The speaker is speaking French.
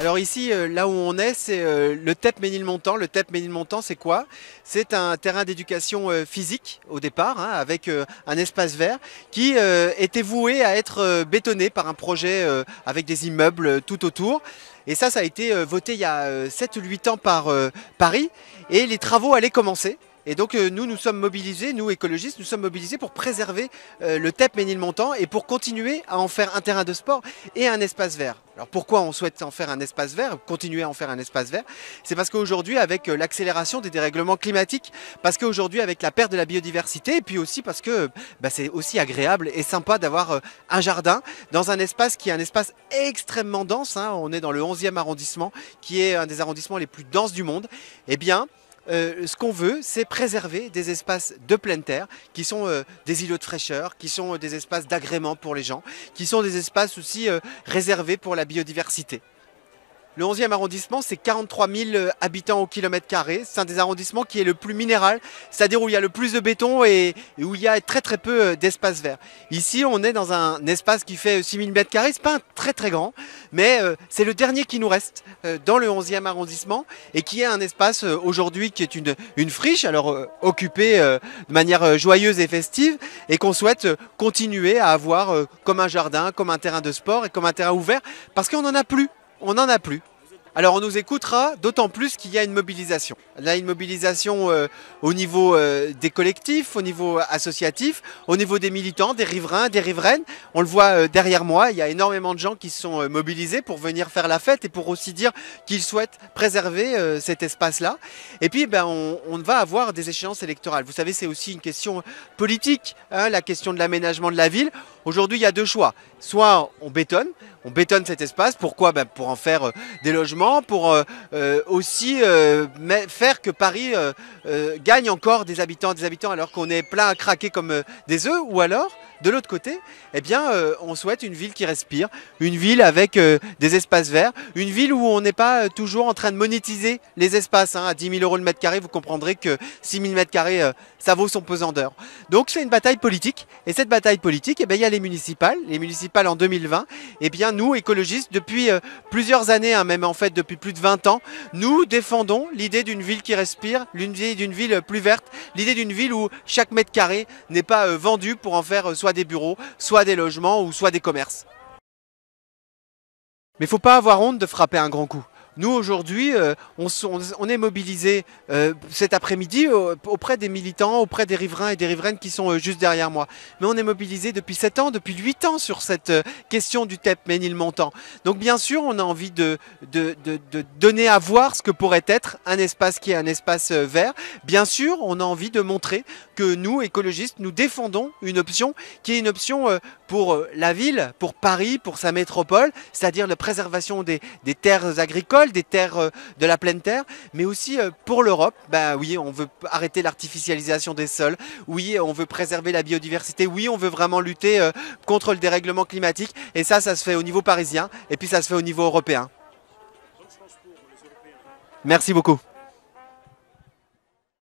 Alors ici, là où on est, c'est le TEP Ménilmontant. Le TEP Ménilmontant, c'est quoi? C'est un terrain d'éducation physique au départ, hein, avec un espace vert qui était voué à être bétonné par un projet avec des immeubles tout autour. Et ça a été voté il y a 7 ou 8 ans par Paris et les travaux allaient commencer. Et donc nous sommes mobilisés, nous écologistes, nous sommes mobilisés pour préserver le TEP Ménilmontant et pour continuer à en faire un terrain de sport et un espace vert. Alors pourquoi on souhaite en faire un espace vert, continuer à en faire un espace vert? C'est parce qu'aujourd'hui avec l'accélération des dérèglements climatiques, parce qu'aujourd'hui avec la perte de la biodiversité, et puis aussi parce que c'est aussi agréable et sympa d'avoir un jardin dans un espace qui est un espace extrêmement dense, hein. On est dans le 11e arrondissement, qui est un des arrondissements les plus denses du monde. Eh bien, ce qu'on veut, c'est préserver des espaces de pleine terre qui sont des îlots de fraîcheur, qui sont des espaces d'agrément pour les gens, qui sont des espaces aussi réservés pour la biodiversité. Le 11e arrondissement, c'est 43 000 habitants au kilomètre carré. C'est un des arrondissements qui est le plus minéral, c'est-à-dire où il y a le plus de béton et où il y a très très peu d'espace vert. Ici, on est dans un espace qui fait 6 000 mètres carrés. C'est pas un très très grand, mais c'est le dernier qui nous reste dans le 11e arrondissement et qui est un espace aujourd'hui qui est une friche, alors occupée de manière joyeuse et festive et qu'on souhaite continuer à avoir comme un jardin, comme un terrain de sport et comme un terrain ouvert parce qu'on n'en a plus. On n'en a plus. Alors on nous écoutera, d'autant plus qu'il y a une mobilisation. Là, une mobilisation au niveau des collectifs, au niveau associatif, au niveau des militants, des riverains, des riveraines. On le voit derrière moi, il y a énormément de gens qui se sont mobilisés pour venir faire la fête et pour aussi dire qu'ils souhaitent préserver cet espace-là. Et puis, on va avoir des échéances électorales. Vous savez, c'est aussi une question politique, hein, la question de l'aménagement de la ville. Aujourd'hui, il y a deux choix. Soit on bétonne cet espace. Pourquoi? Pour en faire des logements, pour aussi faire que Paris gagne encore des habitants alors qu'on est plein à craquer comme des œufs. Ou alors, de l'autre côté, eh bien, on souhaite une ville qui respire, une ville avec des espaces verts, une ville où on n'est pas toujours en train de monétiser les espaces, hein. À 10 000 € le mètre carré, vous comprendrez que 6 000 mètres carrés, ça vaut son pesant d'or. Donc c'est une bataille politique, et cette bataille politique, eh bien, il y a les municipales en 2020, eh bien, nous, écologistes, depuis plusieurs années, hein, même en fait depuis plus de 20 ans, nous défendons l'idée d'une ville qui respire, l'idée d'une ville plus verte, l'idée d'une ville où chaque mètre carré n'est pas vendu pour en faire soit des bureaux, soit des logements ou soit des commerces. Mais il ne faut pas avoir honte de frapper un grand coup. Nous, aujourd'hui, on est mobilisés cet après-midi auprès des militants, auprès des riverains et des riveraines qui sont juste derrière moi. Mais on est mobilisés depuis 7 ans, depuis 8 ans sur cette question du TEP Ménilmontant. Donc bien sûr, on a envie de donner à voir ce que pourrait être un espace qui est un espace vert. Bien sûr, on a envie de montrer que nous, écologistes, nous défendons une option qui est une option pour la ville, pour Paris, pour sa métropole, c'est-à-dire la préservation des terres agricoles, des terres de la pleine terre, mais aussi pour l'Europe. Oui, on veut arrêter l'artificialisation des sols, oui, on veut préserver la biodiversité, oui, on veut vraiment lutter contre le dérèglement climatique, et ça se fait au niveau parisien, et puis ça se fait au niveau européen. Merci beaucoup.